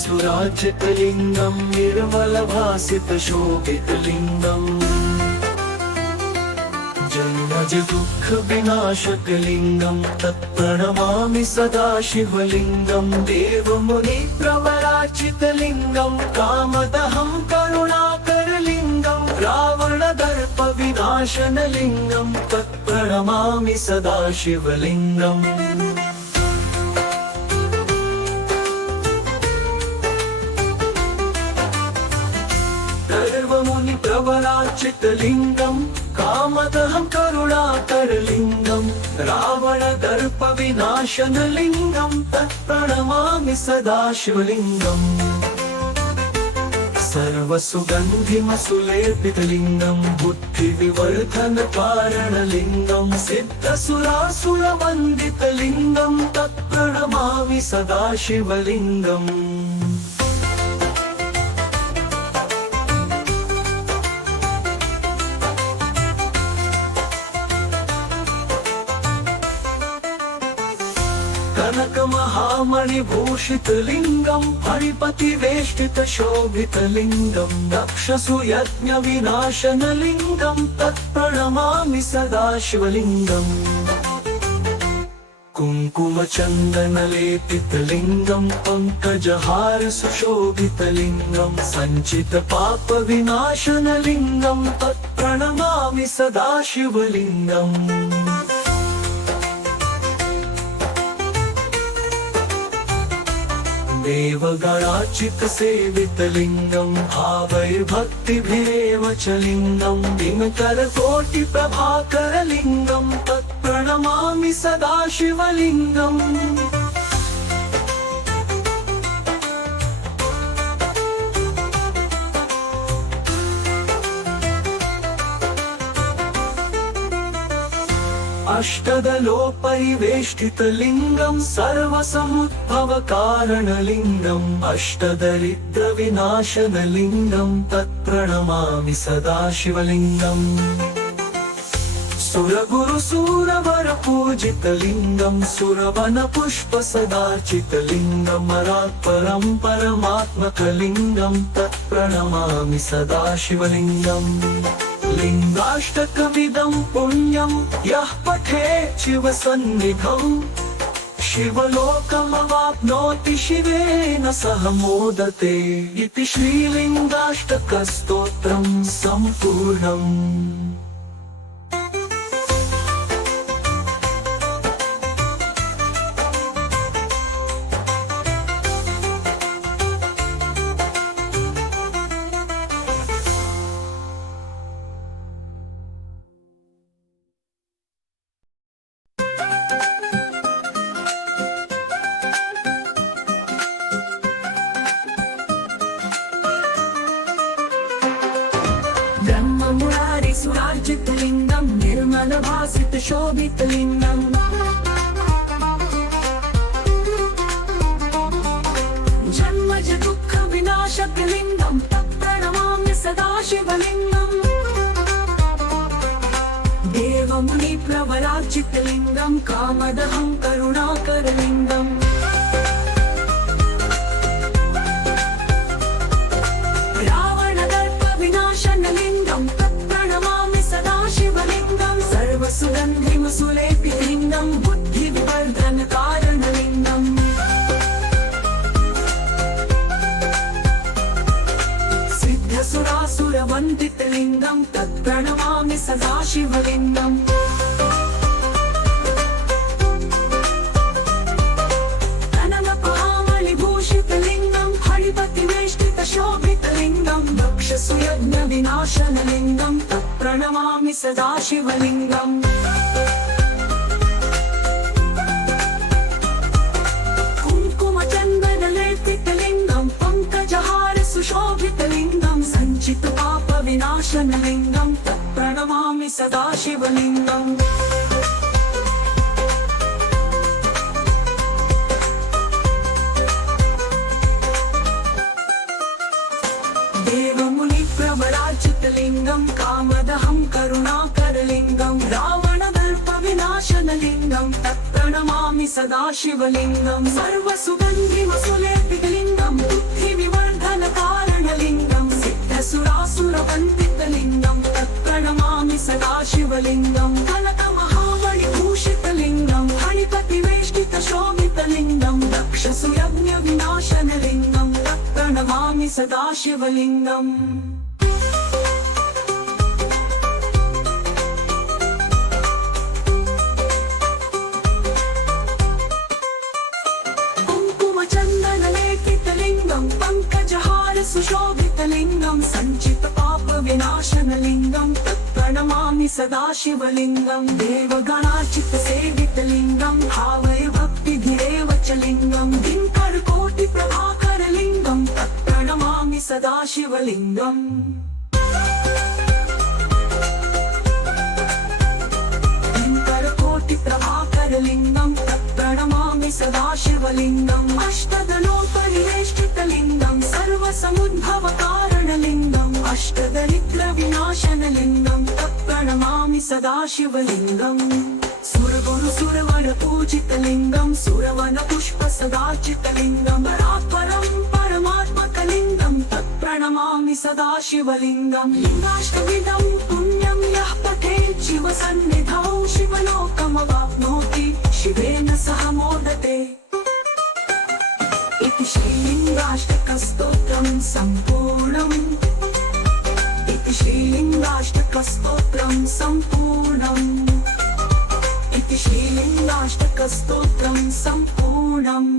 सुरार्चितलिङ्गं निर्मलभासितशोभितलिङ्गम् जन्मज दुःखविनाशकलिङ्गं तत्प्रणमामि सदा शिवलिङ्गं देवमुनिप्रवरार्चितलिङ्गं कामदहं करुणाकरलिङ्गं रावणदर्पविनाशनलिङ्गं तत्प्रणमामि सदा शिवलिङ्गम् सर्वमुनिप्रवरार्चितलिङ्गं कामदहं करुणाकरलिङ्गं रावणदर्पविनाशनलिङ्गं तत्प्रणमामि सदा शिवलिङ्गम् सर्वसुगन्धिमसुलेपितलिङ्गं बुद्धिविवर्धनकारणलिङ्गं सिद्धसुरासुरवन्दितलिङ्गं तत्प्रणमामि सदा शिवलिङ्गम् कनकमहामणिभूषितलिङ्गं फणिपतिवेष्टितशोभितलिङ्गं दक्षसुयज्ञविनाशनलिङ्गं तत्प्रणमामि सदा शिवलिङ्गम् कुङ्कुमचन्दनलेपितलिङ्गं पङ्कजहारसुशोभितलिङ्गं सञ्चितपापविनाशनलिङ्गं तत्प्रणमामि सदा शिवलिङ्गम् देवगणार्चितसेवितलिङ्गं भावैर्भक्तिभिरेव च लिङ्गं दिनकरकोटिप्रभाकरलिङ्गं तत्प्रणमामि सदा शिवलिङ्गम् अष्टदलोपरिवेष्टितलिङ्गं सर्वसमुद्भवकारणलिङ्गम् अष्टदरिद्रविनाशनलिङ्गं तत्प्रणमामि सदा शिवलिङ्गम् सुरगुरुसूरवरपूजितलिङ्गं सुरवनपुष्पसदार्चितलिङ्गं मरात्परं परमात्मकलिङ्गं तत्प्रणमामि सदा शिवलिङ्गम् लिङ्गाष्टकमिदं पुण्यं यः पठेत् शिवसन्निधं शिवलोकमवाप्नोति शिवेन सह मोदते इति श्रीलिङ्गाष्टकस्तोत्रं सम्पूर्णम् ब्रह्ममुरारिसुरार्चितलिङ्गं निर्मलभासितशोभितलिङ्गम् जन्मज दुःखविनाशकलिङ्गं तत्प्रणमामि सदा शिवलिङ्गम् देवमुनिप्रवरार्चितलिङ्गं कामदहं करुणाकरलिङ्गम् रावणदर्पविनाशनलिङ्गं तत्प्रणमामि सदा शिवलिङ्गं सर्वसुगन्धिमसुलेपितलिङ्गं बुद्धिविवर्धनकारणलिङ्गम् सिद्धसुरासुरवन्दितलिङ्गं तत्प्रणमामि सदा शिवलिङ्गम् कनकमहामणिभूषितलिङ्गं फणिपतिवेष्टितशोभितलिङ्गं दक्षसुयज्ञविनाशनलिङ्गं तत्प्रणमामि सदा शिवलिङ्गम् कुङ्कुमचन्दनलेपितलिङ्गं पङ्कजहारसुशोभितलिङ्गं सञ्चितपापविनाशनलिङ्गं तत्प्रणमामि सदा शिवलिङ्गम् देवमुनिप्रवरार्चितलिङ्गं कामदहं करुणाकरलिङ्गं रावणदर्पविनाशनलिङ्गं शिवलिङ्गं तत्प्रणमामि सदाशिवलिङ्गं सर्वसुगन्धिमसुलेपितलिङ्गं बुद्धिविवर्धनकारणलिङ्गं सिद्धसुरासुरवन्दितलिङ्गं तत्प्रणमामि सदाशिवलिङ्गं कनकमहामणिभूषितलिङ्गं फणिपतिवेष्टितशोभितलिङ्गं दक्षसुयज्ञविनाशनलिङ्गं तत्प्रणमामि सदाशिवलिङ्गम् कुङ्कुमचन्दनलेपितलिङ्गं पङ्कजहार सुशोभितलिङ्गं सञ्चितपापविनाशनलिङ्गं तत्प्रणमामि सदाशिवलिङ्गं देवगणार्चितसेवितलिङ्गं भावैर्भक्तिभिरेव च लिङ्गं दिङ्करकोटिप्रभाकरलिङ्गं तत्प्रणमामि सदाशिवलिङ्गम् दिङ्करकोटिप्रभाकरलिङ्गं तत्प्रणमामि सदाशिवलिङ्गम् अष्टदलोपरिवेष्टितलिङ्गं सर्वसमुद्भवकारणलिङ्गम् अष्टदरिद्रविनाशनलिङ्गं तत्प्रणमामि सदाशिवलिङ्गम् सुरगुरुसुरवरपूजितलिङ्गं सुरवनपुष्पसदार्चितलिङ्गं परात्परं परमात्मकलिङ्गं तत्प्रणमामि सदाशिवलिङ्गं लिङ्गाष्टविधं पुण्यं यः पठेत् शिवसन्निधौ शिवलोकमवाप्नोति शिवेन सह मोदते इति श्रीलिङ्गाष्टकस्तोत्रं सम्पूर्णम् इति श्रीलिङ्गाष्टकस्तोत्रं सम्पूर्णम् इति श्रीलिङ्गाष्टकस्तोत्रं सम्पूर्णम्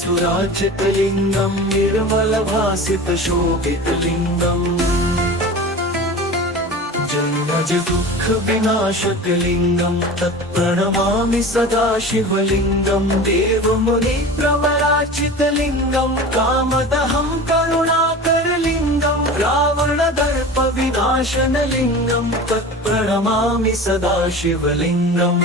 सुराजितलिङ्गं निर्मलभासितशोभितलिङ्गम् जन्मजदुःखविनाशकलिङ्गं तत्प्रणमामि सदाशिवलिङ्गं देवमुनिप्रवराचितलिङ्गं कामदहं करुणाकरलिङ्गं रावणदर्पविनाशनलिङ्गं तत्प्रणमामि सदाशिवलिङ्गम्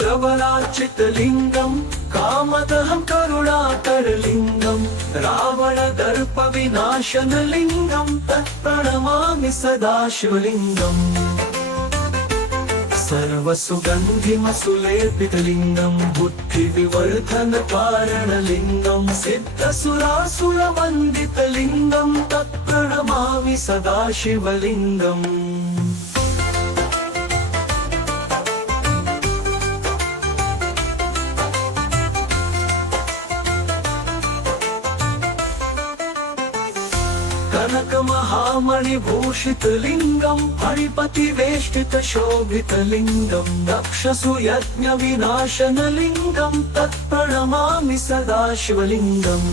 प्रवराचितलिङ्गं कामदहं करुणाकरलिङ्गं रावणदर्पविनाशनलिङ्गं तत्प्रणमामि सदाशिवलिङ्गम् सर्वसुगन्धिमसुलेपितलिङ्गं बुद्धिविवर्धनकारणलिङ्गं सिद्धसुरासुरवन्दितलिङ्गं तत्प्रणमामि सदाशिवलिङ्गम् कनकमहामणिभूषितलिङ्गं फणिपतिवेष्टितशोभितलिङ्गं दक्षसुयज्ञविनाशनलिङ्गं तत्प्रणमामि सदाशिवलिङ्गम्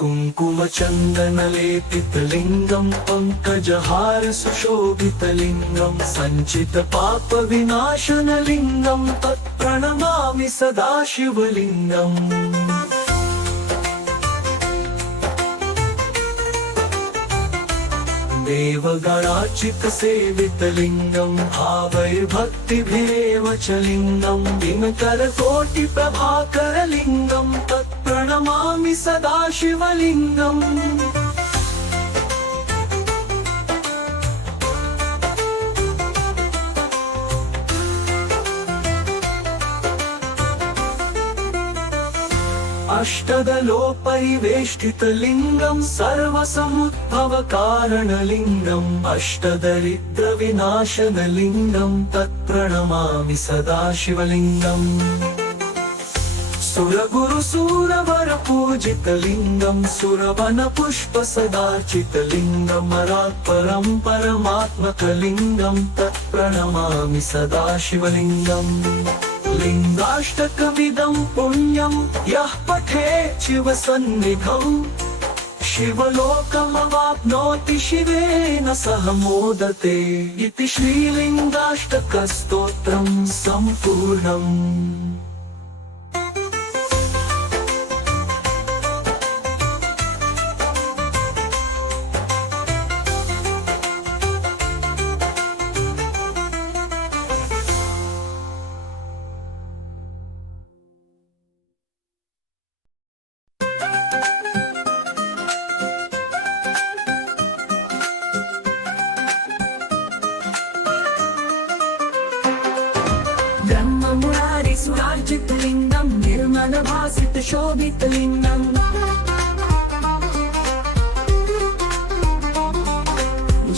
कुङ्कुमचन्दनलेपितलिङ्गं पङ्कजहार सुशोभितलिङ्गं सञ्चितपापविनाशनलिङ्गं तत्प्रणमामि सदाशिवलिङ्गम् देवगणार्चितसेवितलिङ्गं भावैर्भक्तिभिरेव च लिङ्गं दिनकरकोटिप्रभाकरलिङ्गं तत्प्रणमामि सदाशिवलिङ्गम् अष्टदलोपरिवेष्टितलिङ्गं सर्वसमुद्भवकारणलिङ्गम् अष्टदरिद्रविनाशनलिङ्गं तत्प्रणमामि सदाशिवलिङ्गम् सुरगुरुसुरवरपूजितलिङ्गं सुरवनपुष्पसदार्चितलिङ्गं मरात्परं परमात्मकलिङ्गं तत्प्रणमामि सदाशिवलिङ्गम् लिङ्गाष्टकमिदं पुण्यं यः पठेत् शिवसन्निधौ शिवलोकमवाप्नोति शिवेन सह मोदते इति श्रीलिङ्गाष्टकस्तोत्रं सम्पूर्णम्। ब्रह्ममुरारि सुरार्जितलिङ्गं निर्मलभासित शोभितलिङ्गम्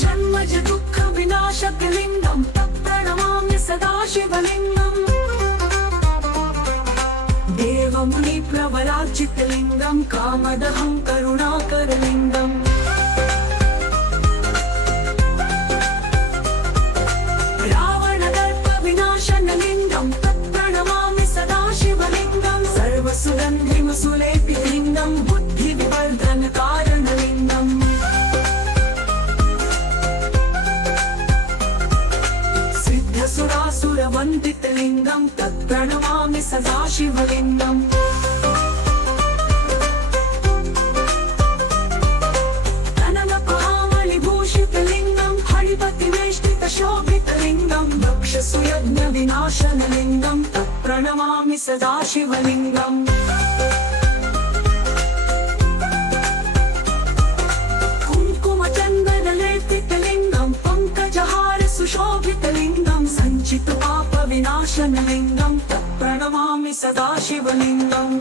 जन्मज दुःख विनाशकलिङ्गं तत्प्रणमामि सदा शिवलिङ्गम्। देवमुनि प्रवरार्जितलिङ्गं कामदहं करुणाकरलिङ्गम् विनाशनलिङ्गं तत्प्रणमामि सदा शिवलिङ्गं। सर्वसुगन्धिमसुलेपितलिङ्गं बुद्धिविवर्धनकारणलिङ्गम् सिद्धसुरासुरवन्दितलिङ्गं तत्प्रणमामि सदा शिवलिङ्गम्। कनकपावलिभूषितलिङ्गं हरिपतिवेष्टितशोभितलिङ्गं दक्षसुयज्ञविनाशनलिङ्गं तत्प्रणमामि सदा शिवलिङ्गम्। कुङ्कुमचन्दनलेपितलिङ्गं पङ्कजहार सुशोभितलिङ्गं सञ्चितपापविनाशनलिङ्गं तत्प्रणमामि सदा शिवलिङ्गम्।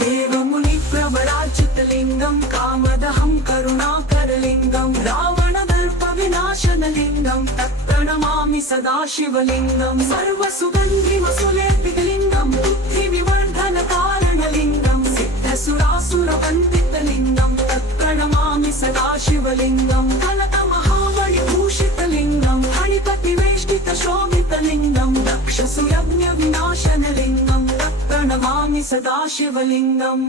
देवमुनिप्रवरार्चितलिङ्गं कामदहं करुणाकरलिङ्गं रावणदर्पविनाशनलिङ्गं तत्प्रणमामि सदा शिवलिङ्गं। सर्वसुगन्धिमसुलेपितलिङ्गं बुद्धिविवर्धनकारणलिङ्गं सिद्धसुरासुरवन्दितलिङ्गं तत्प्रणमामि सदा शिवलिङ्गं। कनकमहामणिभूषितलिङ्गं हरिपतिवेष्टितशोभितलिङ्गं दक्षसुयज्ञविनाशनलिङ्गं तत्प्रणमामि सदा शिवलिङ्गम्।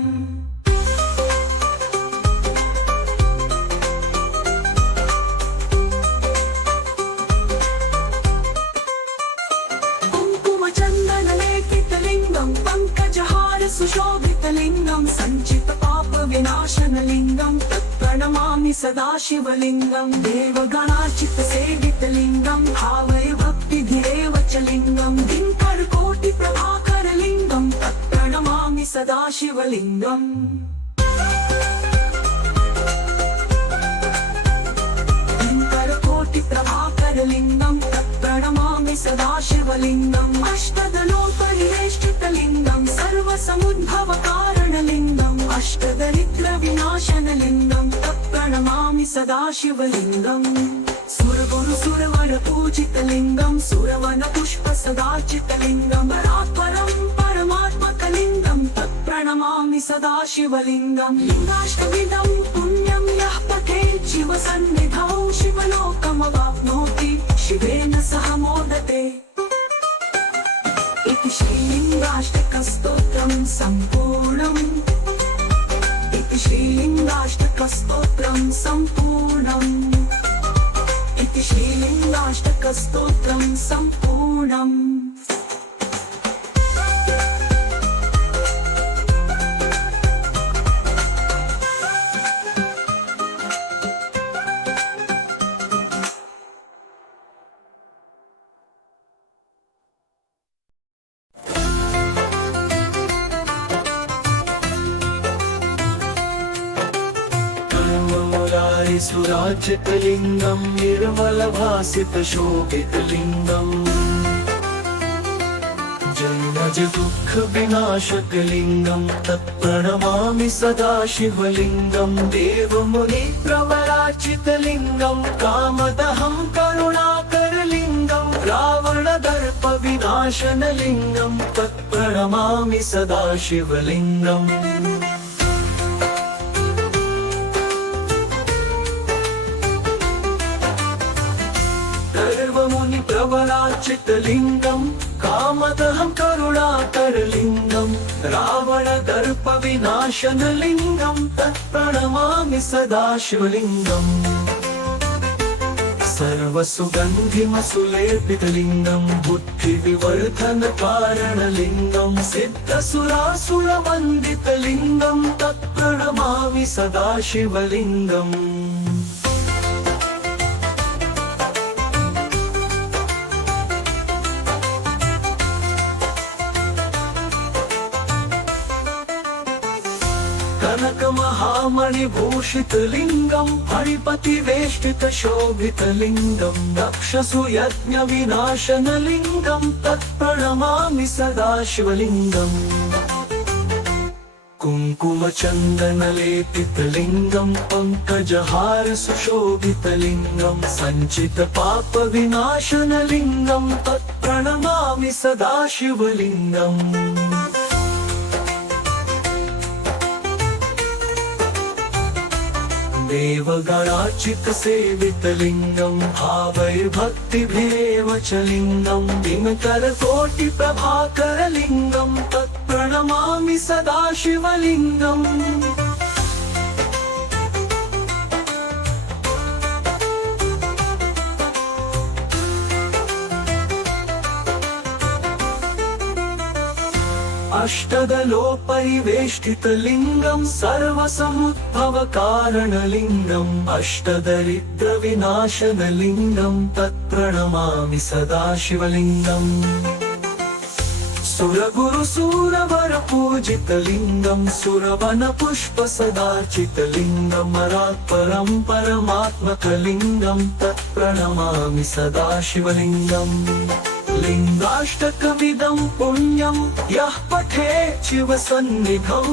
कुङ्कुमचन्दनलेपितलिङ्गं पङ्कजहार सुशोभितलिङ्गं सञ्चितपापविनाशनलिङ्गं तत्प्रणमामि सदा शिवलिङ्गं। देवगणार्चितसेवितलिङ्गं भावय भक्तिधिरेव च लिङ्गं दिङ्करकोटिप्रभाकरलिङ्गं तत्प्रणमामि सदा शिवलिङ्गम्। दिङ्करकोटिप्रभाकरलिङ्गं तत्प्रणमामि सदा शिवलिङ्गम्। अष्टदलोपरिवेष्टितलिङ्गं सर्वसमुद्भवकारणलिङ्गम् अष्टदरिद्रविनाशनलिङ्गं तत्प्रणमामि सदा शिवलिङ्गम्। सुरगुरुसुरवरपूजितलिङ्गं सुरवनपुष्पसदार्चितलिङ्गं परात्परं परमात्मकलिङ्गं तत्प्रणमामि सदा शिवलिङ्गं। लिङ्गाष्टविधं पुण्यं यः पठेत् शिवसन्निधौ शिवलोकमवाप्नोति शिवेन सह मोदते इति श्रीलिङ्गाष्टकस्तोत्रं सम्पूर्णम्। इति श्रीलिङ्गाष्टकस्तोत्रं सम्पूर्णम्। इति श्रीलिङ्गाष्टकस्तोत्रं सम्पूर्णम्। सुरार्जितलिङ्गं निर्मलभासितशोभितलिङ्गम् जन्मज दुःखविनाशकलिङ्गं तत्प्रणमामि सदा शिवलिङ्गं। देवमुनिप्रवरार्चितलिङ्गं कामदहं करुणाकरलिङ्गं रावणदर्पविनाशनलिङ्गं तत्प्रणमामि सदा शिवलिङ्गम्। प्रवराचितलिङ्गं कामदहं करुणाकरलिङ्गं रावणदर्पविनाशनलिङ्गं तत्प्रणमामि सदा शिवलिङ्गम् सर्वसुगन्धिमसुलेपितलिङ्गं बुद्धिविवर्धनकारणलिङ्गं सिद्धसुरासुरवन्दितलिङ्गं तत्प्रणमामि सदा शिवलिङ्गम् कनकमहामणिभूषितलिङ्गं फणिपतिवेष्टितशोभितलिङ्गं दक्षसुयज्ञविनाशनलिङ्गं तत्प्रणमामि सदा शिवलिङ्गम् कुङ्कुमचन्दनलेपितलिङ्गं पङ्कजहारसुशोभितलिङ्गं सञ्चितपापविनाशनलिङ्गं तत्प्रणमामि सदा शिवलिङ्गम् देवगणार्चितसेवितलिङ्गं भावैर्भक्तिभिरेव च लिङ्गं दिनकरकोटिप्रभाकरलिङ्गं तत्प्रणमामि सदा शिवलिङ्गम् अष्टदलोपरिवेष्टितलिङ्गं सर्वसमुद्भवकारणलिङ्गम् अष्टदरिद्रविनाशनलिङ्गं तत्प्रणमामि सदा शिवलिङ्गम् सुरगुरुसूरवरपूजितलिङ्गं सुरवनपुष्पसदार्चितलिङ्गं मरात्परं परमात्मकलिङ्गं तत्प्रणमामि सदा शिवलिङ्गम् लिङ्गाष्टकमिदं पुण्यं यः पठेत् शिवसन्निधं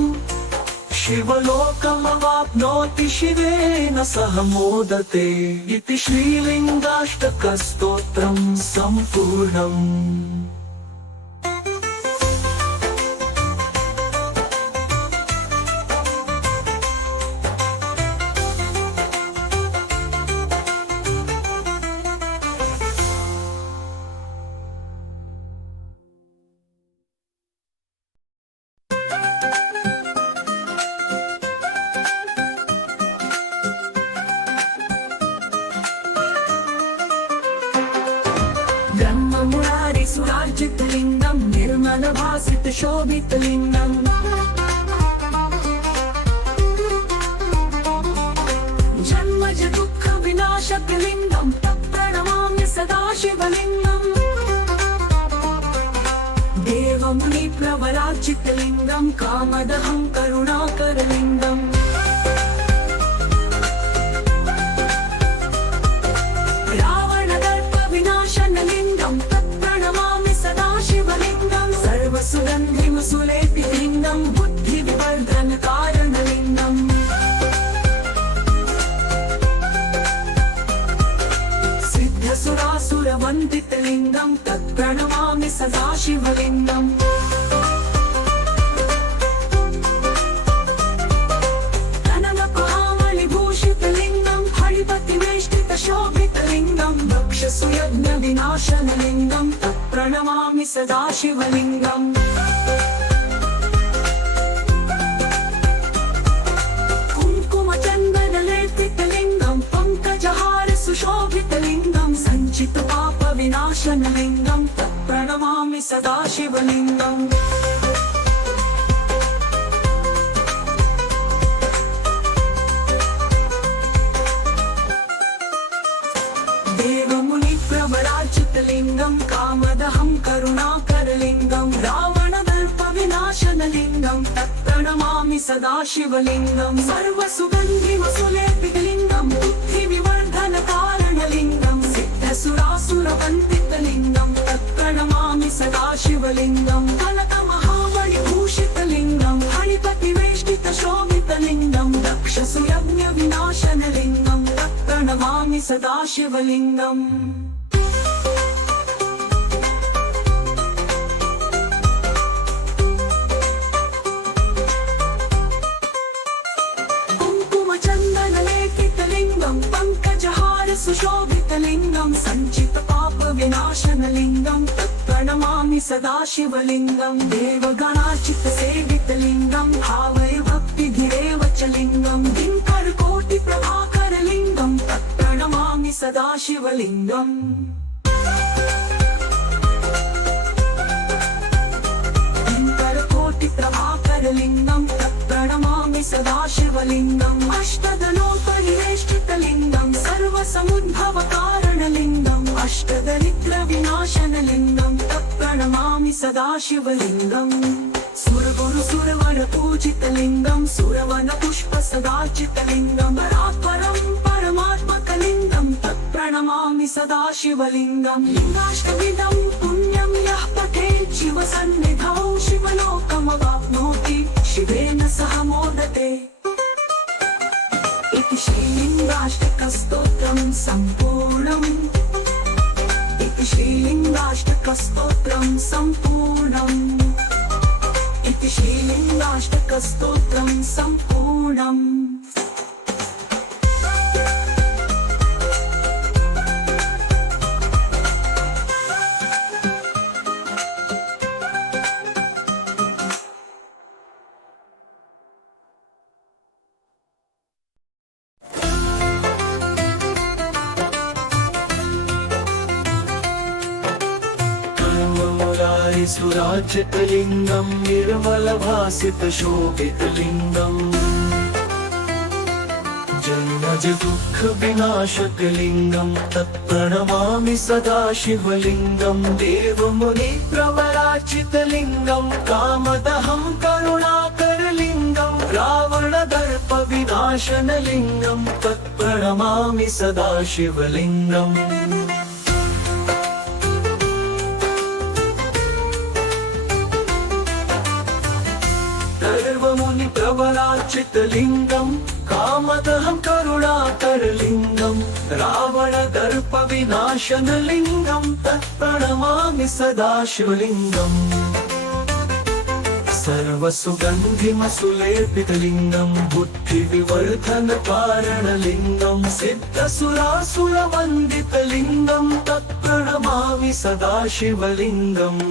शिवलोकमवाप्नोति शिवेन सह मोदते इति श्रीलिङ्गाष्टकस्तोत्रं सम्पूर्णम् ब्रह्ममुरारिसुरार्जितलिङ्गं निर्मलभासितशोभितलिङ्गम् जन्मजदुःखविनाशकलिङ्गं तत्प्रणमामि सदा शिवलिङ्गम् देवमुनिप्रवरार्चितलिङ्गं कामदहं करुणाकरलिङ्गम् विनाशनलिङ्गं तत्प्रणमामि सदा शिवलिङ्गं सर्वसुगन्धिमसुलेपितलिङ्गं बुद्धिविवर्धनकारणलिङ्गम् सिद्धसुरासुरवन्दितलिङ्गं तत्प्रणमामि सदा शिवलिङ्गम् कनकमहामणिभूषितलिङ्गं फणिपतिवेष्टितशोभितलिङ्गं दक्षसुयज्ञविनाशनलिङ्गं तत्प्रणमामि सदा शिवलिङ्गम् कुङ्कुमचन्दनलेपितलिङ्गं पङ्कजहारसुशोभितलिङ्गं सञ्चितपापविनाशनलिङ्गं तत्प्रणमामि सदा शिवलिङ्गम् देवमुनिप्रवरार्चितलिङ्गं कामदहं करुणाकरलिङ्गं रावणदर्पविनाशनलिङ्गं तत्प्रणमामि सदा शिवलिङ्गं सर्वसुगन्धिमसुलेपितलिङ्गं बुद्धिविवर्धनकारणलिङ्गं सिद्धसुरासुरवन्दितलिङ्गं तत्प्रणमामि सदा शिवलिङ्गं कनकमहामणिभूषितलिङ्गं फणिपतिवेष्टितशोभितलिङ्गं दक्षसुयज्ञविनाशनलिङ्गं तत्प्रणमामि सदा शिवलिङ्गम् कुङ्कुमचन्दनलेपितलिङ्गं पङ्कजहारसुशोभितलिङ्गं सञ्चितपापविनाशनलिङ्गं विनाशनलिङ्गं तत्प्रणमामि सदाशिवलिङ्गं देवगणार्चितसेवितलिङ्गं भावये भक्तिभिरेव च लिङ्गं दिङ्करकोटिप्रभाकरलिङ्गं तत्प्रणमामि सदाशिवलिङ्गम् दिङ्करकोटिप्रभाकरलिङ्गं तत्प्रणमामि सदाशिवलिङ्गम् अष्टदलोपरिवेष्टितलिङ्गं सर्वसमुद्भवकारणलिङ्गम् अष्टदरिद्रविनाशनलिङ्गं तत्प्रणमामि सदाशिवलिङ्गम् सुरगुरुसुरवरपूजितलिङ्गं सुरवनपुष्पसदार्चितलिङ्गं परात्परं परमात्मकलिङ्गं तत्प्रणमामि सदाशिवलिङ्गं लिङ्गाष्टविधं पुण्यं यः पठेत् शिवसन्निधौ शिवलोकमवाप्नोति शिवेन सह मोदते इति श्रीलिङ्गाष्टकस्तोत्रं सम्पूर्णम् इति श्रीलिङ्गाष्टकस्तोत्रं सम्पूर्णम् इति श्रीलिङ्गाष्टकस्तोत्रं सम्पूर्णम् सुराजितलिङ्गं निर्मलभासितशोभितलिङ्गम् जन्मज दुःखविनाशकलिङ्गं तत्प्रणमामि सदाशिवलिङ्गं देवमुनिप्रवराचितलिङ्गं कामदहं करुणाकरलिङ्गं रावणदर्पविनाशनलिङ्गं तत्प्रणमामि सदाशिवलिङ्गम् प्रवराचितलिङ्गं कामदहं करुणाकरलिङ्गं रावणदर्पविनाशनलिङ्गं तत्प्रणमामि सदाशिवलिङ्गम् सर्वसुगन्धिमसुलेपितलिङ्गं बुद्धिविवर्धनकारणलिङ्गं सिद्धसुरासुरवन्दितलिङ्गं तत्प्रणमामि सदाशिवलिङ्गम्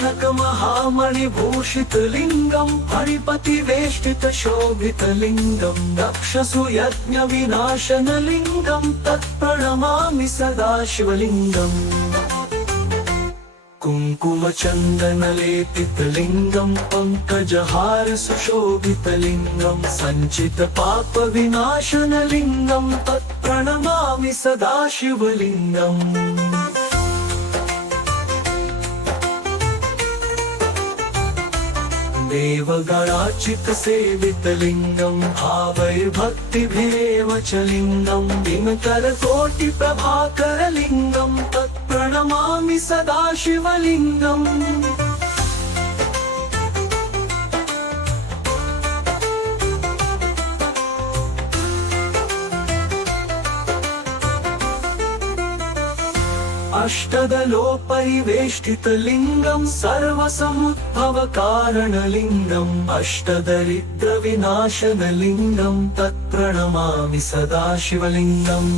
कनकमहामणिभूषितलिङ्गं हरिपतिवेष्टितशोभितलिङ्गं दक्षसुयज्ञविनाशनलिङ्गं तत्प्रणमामि सदाशिवलिङ्गम् कुङ्कुमचन्दनलेपितलिङ्गं पङ्कजहारसुशोभितलिङ्गं सञ्चितपापविनाशनलिङ्गं तत्प्रणमामि सदाशिवलिङ्गम् देवगणार्चितसेवितलिङ्गं भावैर्भक्तिभिरेव च लिङ्गं दिनकरकोटिप्रभाकरलिङ्गं तत्प्रणमामि सदाशिवलिङ्गम् अष्टदलोपरिवेष्टितलिङ्गं सर्वसमुद्भवकारणलिङ्गम् अष्टदरिद्रविनाशनलिङ्गं तत्प्रणमामि सदाशिवलिङ्गम्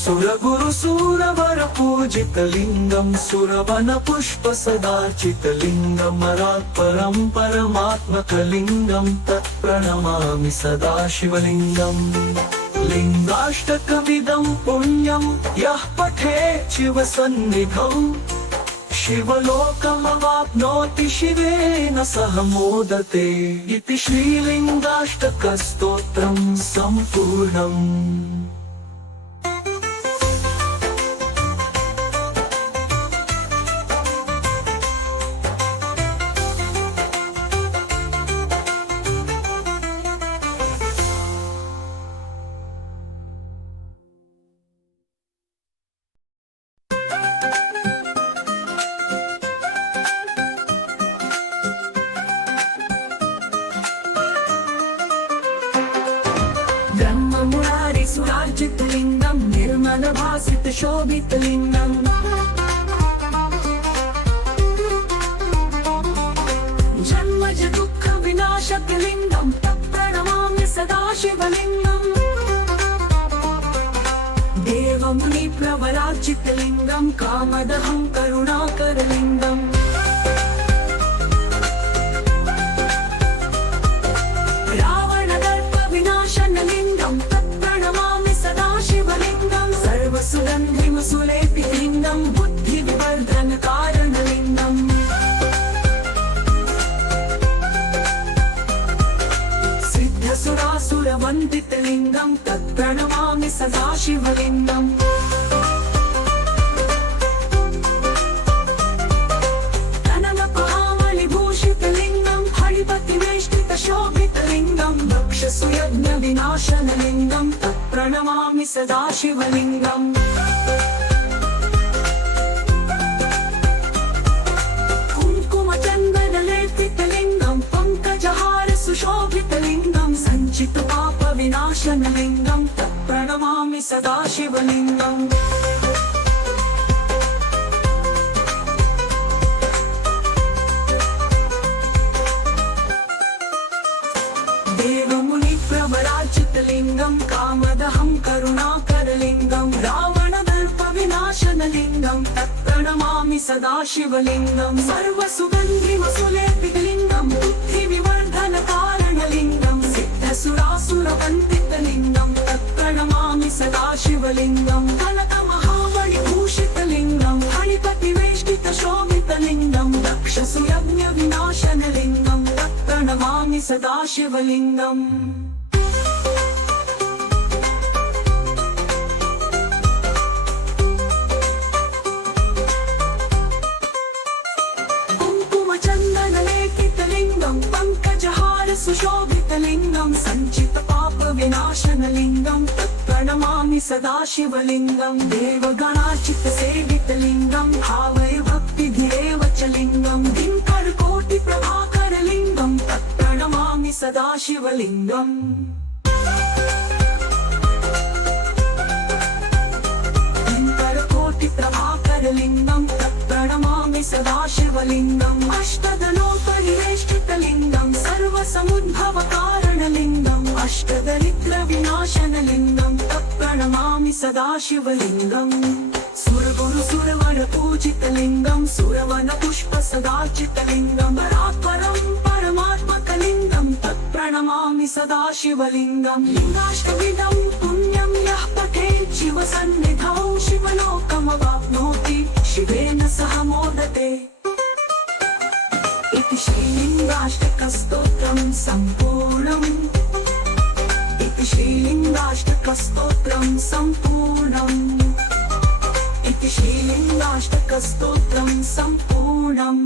सुरगुरुसुरवरपूजितलिङ्गं सुरवनपुष्पसदार्चितलिङ्गं परात्परं परमात्मकलिङ्गं तत्प्रणमामि सदाशिवलिङ्गम् लिङ्गाष्टकविधं पुण्यं यः पठेत् शिवसन्निधौ शिवलोकमवाप्नोति शिवेन सह मोदते इति श्रीलिङ्गाष्टकस्तोत्रं सम्पूर्णम् सुरार्जितलिङ्गं निर्मलभासितशोभितलिङ्गं जन्मज दुःख विनाशकलिङ्गं प्रणमामि सदाशिवलिङ्गम् देवमुनिप्रवराचितलिङ्गं कामदहं करुणाकरलिङ्गम् रावणदर्पविनाशनलिङ्गं तत्प्रणमामि सदाशिवलिङ्गं सर्वसुगन्धिमसुलेपिलिङ्गं बुद्धिविवर्धनकारणलिङ्गम् सिद्धसुरासुरवन्दितलिङ्गं तत्प्रणमामि सदाशिवलिङ्गम् तनलपहामलिभूषितलिङ्गं हरिपतिवेष्टितशोभितलिङ्गं दक्षसुयज्ञविनाशनलिङ्गं तत्प्रणमामि सदाशिवलिङ्गम् कुङ्कुमचन्दनलेपितलिङ्गं पङ्कजहारसुशोभितलिङ्गं सञ्चितपापविनाशनलिङ्गं तत्प्रणमामि सदाशिवलिङ्गम् देवमुनिप्रवराचितलिङ्गं कामदहं करुणाकरलिङ्गं रावणदर्पविनाशनलिङ्गं तत्प्रणमामि सदाशिवलिङ्गं सर्वसुगन्धिमसुलेपितलिङ्गं बुद्धिविवर्धनकारणलिङ्गं सिद्धसुरासुरवन्दितलिङ्गं तत्प्रणमामि सदाशिवलिङ्गं कनकमहामणिभूषितलिङ्गं हरिपतिवेष्टितशोभितलिङ्गं दक्षसुयज्ञविनाशनलिङ्गं तत्प्रणमामि सदाशिवलिङ्गम् कुङ्कुमचन्दनलेपितलिङ्गं पङ्कजहारसुशोभितलिङ्गं सञ्चितपापविनाशनलिङ्गं तत्प्रणमामि सदाशिवलिङ्गं देवगणार्चितसेवितलिङ्गं भावय भक्तिधिरेव च लिङ्गं दिङ्करकोटिप्रभाकरलिङ्गं तत्प्रणमामि सदाशिवलिङ्गम् दिङ्करकोटिप्रभाकरलिङ्गं तत्प्रणमामि सदाशिवलिङ्गम् अष्टदलोपरिवेष्टितलिङ्गं सर्वसमुद्भवकारणलिङ्गम् अष्टदरिद्रविनाशनलिङ्गं तत्प्रणमामि सदाशिवलिङ्गम् सुरगुरुसुरवरपूजितलिङ्गं सुरवनपुष्पसदार्चितलिङ्गं परात्परं परमात्मकलिङ्गं तत्प्रणमामि सदाशिवलिङ्गं लिङ्गाष्टविधं पुण्यं यः पठेत् शिवसन्निधौ शिवलोकमवाप्नोति शिवेन सह मोदते इति श्रीलिङ्गाष्टकस्तोत्रं सम्पूर्णम् इति श्रीलिङ्गाष्टकस्तोत्रं सम्पूर्णम् इति श्रीलिङ्गाष्टकस्तोत्रं सम्पूर्णम्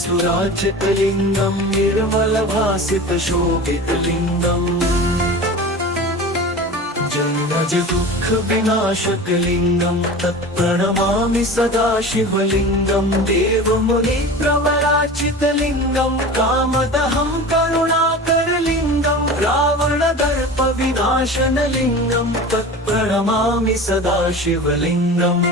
सुराजितलिङ्गं निर्मलभासितशोभितलिङ्गम् जन्मज दुःखविनाशकलिङ्गं तत्प्रणमामि सदाशिवलिङ्गं देवमुनिप्रवराचितलिङ्गं कामदहं करुणाकरलिङ्गं रावणदर्पविनाशनलिङ्गं तत्प्रणमामि सदाशिवलिङ्गम्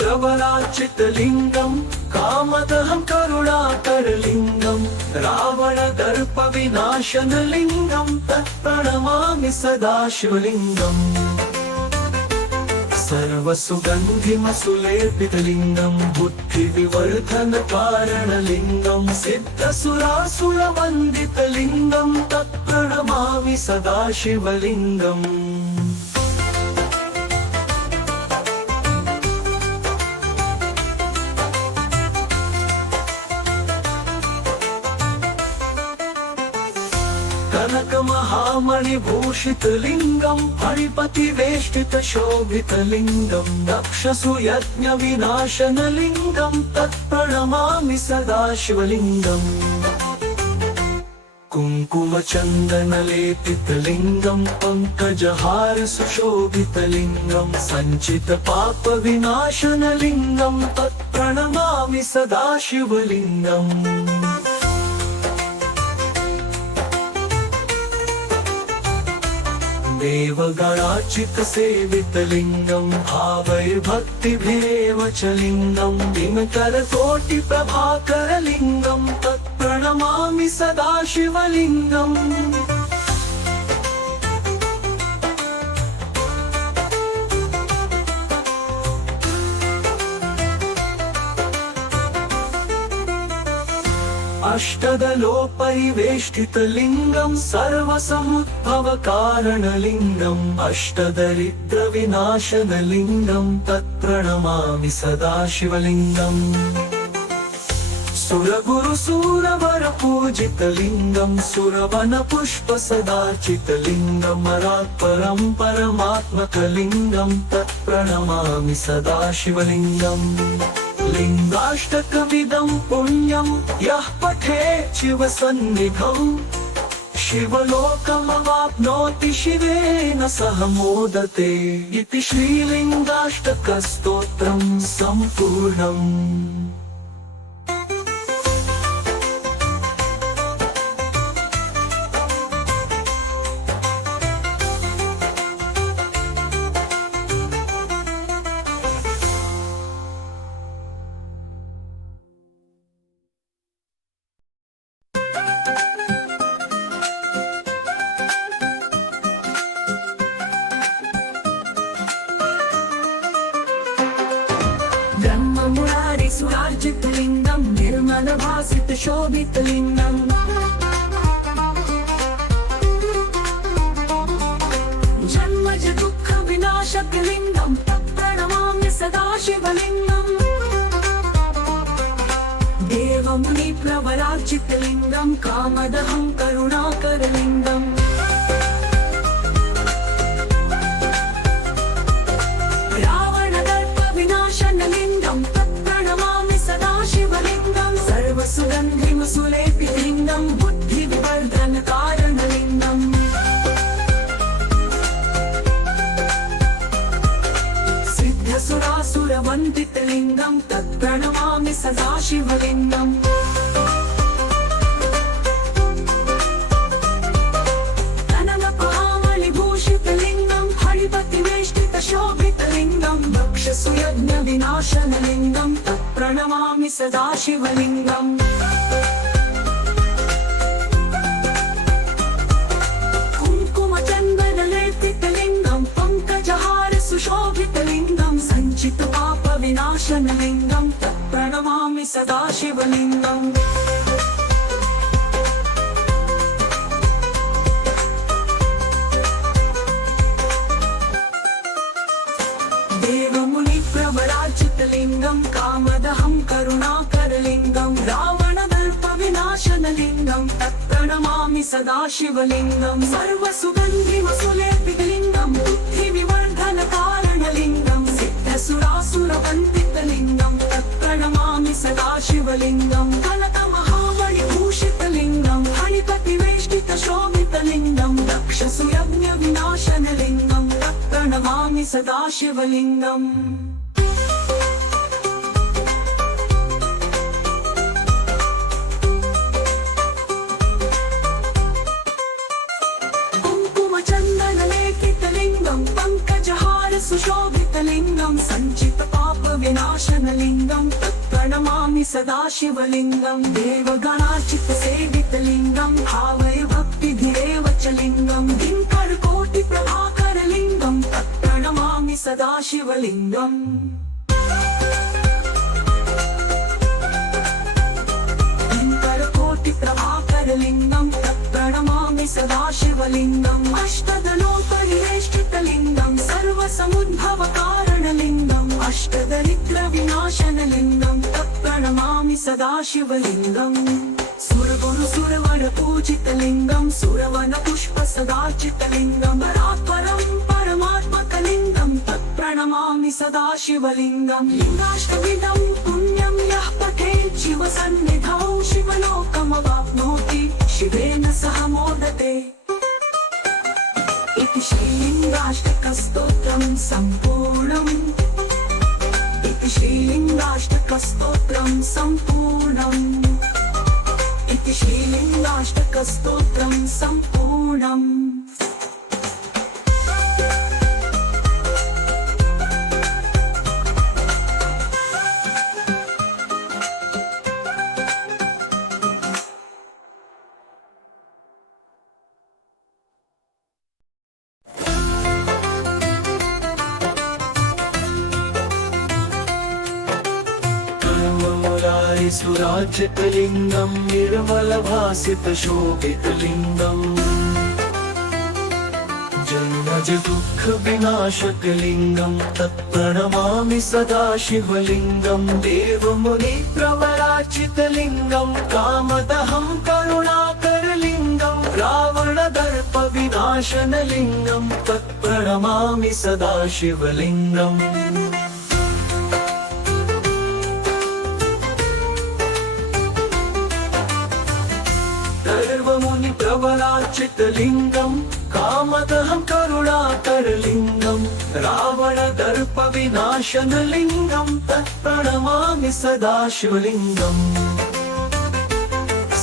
प्रवराचितलिङ्गं कामदहं करुणाकरलिङ्गं रावणदर्पविनाशनलिङ्गं तत्प्रणमामि सदाशिवलिङ्गम् सर्वसुगन्धिमसुलेपितलिङ्गं बुद्धिविवर्धनकारणलिङ्गं सिद्धसुरासुरवन्दितलिङ्गं तत्प्रणमामि सदाशिवलिङ्गम् कनकमहामणिभूषितलिङ्गं फणिपतिवेष्टितशोभितलिङ्गं दक्षसुयज्ञविनाशनलिङ्गं तत्प्रणमामि सदा शिवलिङ्गम् कुङ्कुमचन्दनलेपितलिङ्गं पङ्कजहार सुशोभितलिङ्गं सञ्चितपापविनाशनलिङ्गं तत्प्रणमामि सदा शिवलिङ्गम् देवगणार्चितसेवितलिङ्गं भावैर्भक्तिभिरेव च लिङ्गं दिनकरकोटिप्रभाकरलिङ्गं तत्प्रणमामि सदा शिवलिङ्गम् अष्टदलोपरिवेष्टितलिङ्गं सर्वसमुद्भवकारणलिङ्गम् अष्टदरिद्रविनाशनलिङ्गं तत्प्रणमामि सदा शिवलिङ्गम् सुरगुरुसूरवरपूजितलिङ्गं सुरवनपुष्पसदार्चितलिङ्गम् अरात्परं परमात्मकलिङ्गं तत्प्रणमामि सदा शिवलिङ्गम् लिङ्गाष्टकमिदं पुण्यं यः पठेत् शिवसन्निधं शिवलोकमवाप्नोति शिवेन सह मोदते इति श्रीलिङ्गाष्टकस्तोत्रं सम्पूर्णम् ब्रह्ममुरारिसुरार्जितलिङ्गं निर्मलभासितशोभितलिङ्गम् जन्मज दुःखविनाशकलिङ्गं तत्प्रणमामि सदा शिवलिङ्गम् देवमुनिप्रवरार्चितलिङ्गं कामदहं करुणाकरलिङ्गम् विनाशनलिङ्गं तत्प्रणमामि सदा शिवलिङ्गं सर्वसुगन्धिमसुलेपितलिङ्गं बुद्धिविवर्धनकारणलिङ्गम् सिद्धसुरासुरवन्दितलिङ्गं तत्प्रणमामि सदा शिवलिङ्गम् कनकमहामणिभूषितलिङ्गं फणिपतिवेष्टितशोभितलिङ्गं दक्षसुयज्ञविनाशनलिङ्गं तत्प्रणमामि सदा शिवलिङ्गम् कुङ्कुमचन्दनलेपितलिङ्गं पङ्कजहार सुशोभितलिङ्गं सञ्चितपापविनाशनलिङ्गं तत्प्रणमामि सदा शिवलिङ्गम् देवमुनिप्रवरार्चितलिङ्गं कामदहं करुणाकरलिङ्गं रावणदर्पविनाशनलिङ्गं तत्प्रणमामि सदा शिवलिङ्गं सर्वसुगन्धिमसुलेपितलिङ्गं बुद्धिविवर्धनकारणलिङ्गं सिद्धसुरासुरवन्दितलिङ्गं तत्प्रणमामि सदा शिवलिङ्गं कनकमहामणिभूषितलिङ्गं फणिपतिवेष्टितशोभितलिङ्गं दक्षसुयज्ञविनाशनलिङ्गं तत्प्रणमामि सदा शिवलिङ्गम् कुङ्कुमचन्दनलेपितलिङ्गं पङ्कजहार सुशोभितलिङ्गं सञ्चितपापविनाशनलिङ्गं तत्प्रणमामि सदा शिवलिङ्गं देवगणार्चितसेवितलिङ्गं भावैर्भक्तिभिरेव च लिङ्गं दिनकरकोटिप्रभाकरलिङ्गं तत्प्रणमामि सदा शिवलिङ्गम् दिनकरकोटिप्रभाकरलिङ्गं तत्प्रणमामि सदा शिवलिङ्गम् अष्टदलोपरिवेष्टितलिङ्गं सर्वसमुद्भवकारणलिङ्गम् अष्टदरिद्रविनाशनलिङ्गं तत्प्रणमामि सदा शिवलिङ्गम् सुरगुरु सुरवर पूजितलिङ्गं सुरवन पुष्प सदार्चितलिङ्गं परात्परं परमात्मकलिङ्गं तत्प्रणमामि सदा शिवलिङ्गं लिङ्गाष्टविधं पुण्यं यः पठेत् शिवसन्निधौ शिवलोकमवाप्नोति शिवेन सह मोदते इति श्रीलिङ्गाष्टकस्तोत्रं सम्पूर्णम् इति श्रीलिङ्गाष्टकस्तोत्रं सम्पूर्णम् इति श्रीलिङ्गाष्टकस्तोत्रं सम्पूर्णम् सुराजितलिङ्गं निर्मलभासितशोभितलिङ्गम् जन्मज दुःखविनाशकलिङ्गं तत्प्रणमामि सदा शिवलिङ्गं देवमुनिप्रवराचितलिङ्गं कामदहं करुणाकरलिङ्गं रावणदर्पविनाशनलिङ्गं तत्प्रणमामि सदा शिवलिङ्गम् प्रवराचितलिङ्गं कामदहं करुणाकरलिङ्गं रावणदर्पविनाशनलिङ्गं तत्प्रणमामि सदा शिवलिङ्गम्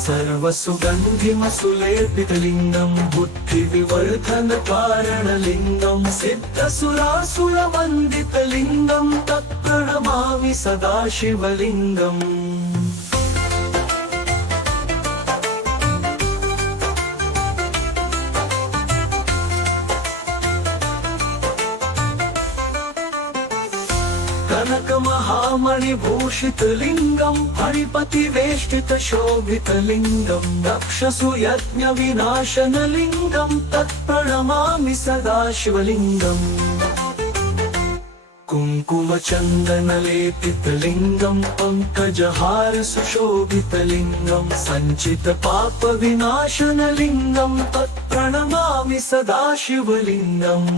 सर्वसुगन्धिमसुलेपितलिङ्गं बुद्धिविवर्धनकारणलिङ्गं सिद्धसुरासुरवन्दितलिङ्गं तत्प्रणमामि सदा शिवलिङ्गम् कनकमहामणिभूषितलिङ्गं हरिपतिवेष्टितशोभितलिङ्गं दक्षसुयज्ञविनाशनलिङ्गं तत्प्रणमामि सदा शिवलिङ्गम् कुङ्कुमचन्दनलेपितलिङ्गं पङ्कजहारसुशोभितलिङ्गं सञ्चितपापविनाशनलिङ्गं तत्प्रणमामि सदा शिवलिङ्गम्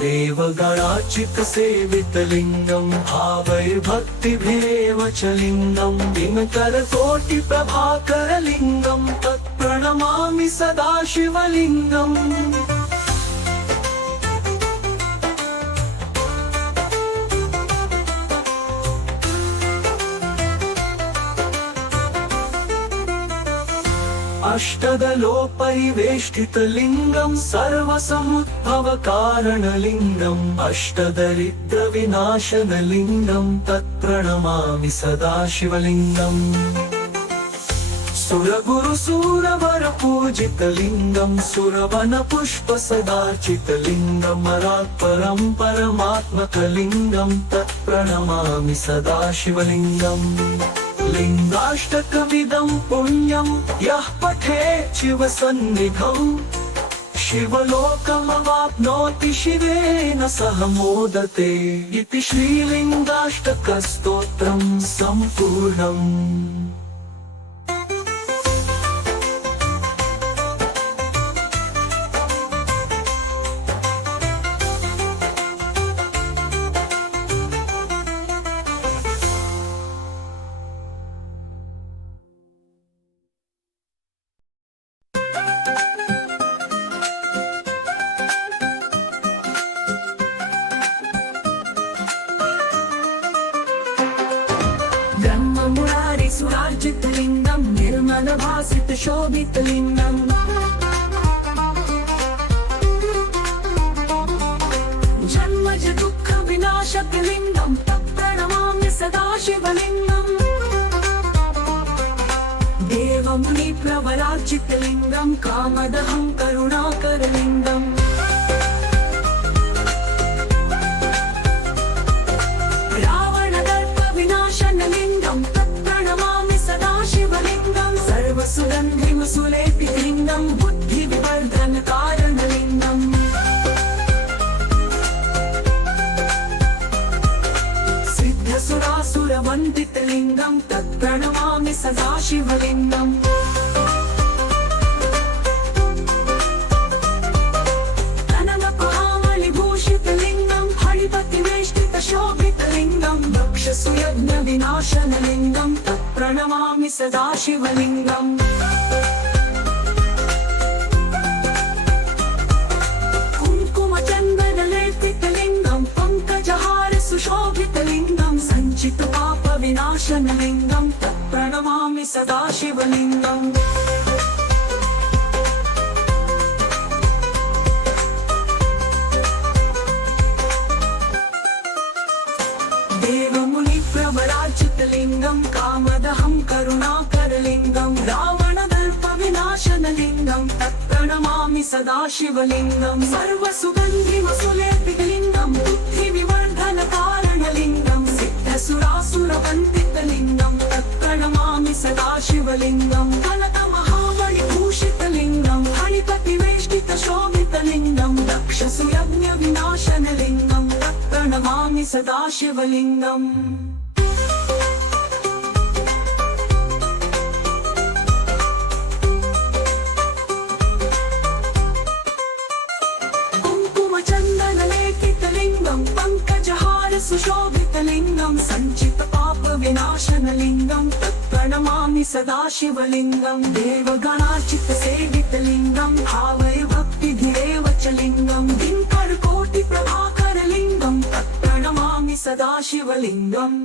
देवगणाचितसेवितलिङ्गं भावैर्भक्तिभिरेव च लिङ्गं दिनकरकोटिप्रभाकरलिङ्गं तत्प्रणमामि सदा शिवलिङ्गम् अष्टदलोपरिवेष्टितलिङ्गं सर्वसमुद्भवकारणलिङ्गम् अष्टदरिद्रविनाशनलिङ्गं तत्प्रणमामि सदा शिवलिङ्गम् सुरगुरुसूरवरपूजितलिङ्गं सुरवनपुष्पसदार्चितलिङ्गं मरात्परं परमात्मकलिङ्गं तत्प्रणमामि सदा शिवलिङ्गम् लिङ्गाष्टकमिदं पुण्यं यः पठेत् शिवसन्निधौ शिवलोकमवाप्नोति शिवेन सह मोदते इति श्रीलिङ्गाष्टकस्तोत्रं सम्पूर्णम् सुरार्जितलिङ्गं निर्मलभासितशोभितलिङ्गम् जन्मज दुःखविनाशकलिङ्गं तत्प्रणमामि सदा शिवलिङ्गम् देवमुनिप्रवरार्चितलिङ्गं कामदहं करुणाकरलिङ्गम् रावणदर्पविनाशनलिङ्गं तत्प्रणमामि सदा शिवलिङ्गं सर्वसुगन्धिमसुलेपितलिङ्गं बुद्धिविवर्धनकारणलिङ्गम् तत्प्रणमामि सदाशिवलिङ्गम् कनकमहामणिभूषितलिङ्गम् फणिपतिवेष्टितशोभितलिङ्गम् दक्षसुयज्ञविनाशनलिङ्गम् तत्प्रणमामि सदाशिवलिङ्गम् कुङ्कुमचन्दनलेपितलिङ्गम् पङ्कजहार सुशोभितलिङ्गम् सञ्चितपापविनाशनलिङ्गम् तत्प्रणमामि सदाशिवलिङ्गम् देवमुनिप्रवराचितलिङ्गम् कामदहं करुणाकरलिङ्गम् रावणदर्पविनाशनलिङ्गम् तत्प्रणमामि सदाशिवलिङ्गम् सर्वसुगन्धिमसुलेपितलिङ्गम् बुद्धिविवर्धनकारणलिङ्गम् सिद्धसुरासुरवन्दितलिङ्गम् तत्प्रणमामि सदाशिवलिङ्गम् कनकमहामणिभूषितलिङ्गम् फणिपतिवेष्टितशोभितलिङ्गम् दक्षसुयज्ञविनाशनलिङ्गम् तत्प्रणमामि सदाशिवलिङ्गम् कुङ्कुमचन्दनलेपितलिङ्गम् पङ्कजहार सुशोभितलिङ्गम् सञ्चितपापविनाशनलिङ्गम् तत्प्रणमामि सदाशिवलिङ्गम् देवगणार्चितसेवितलिङ्गम् भावय भक्तिधिरेव च लिङ्गम् दिङ्करकोटिप्रभाकरलिङ्गम् तत्प्रणमामि सदाशिवलिङ्गम्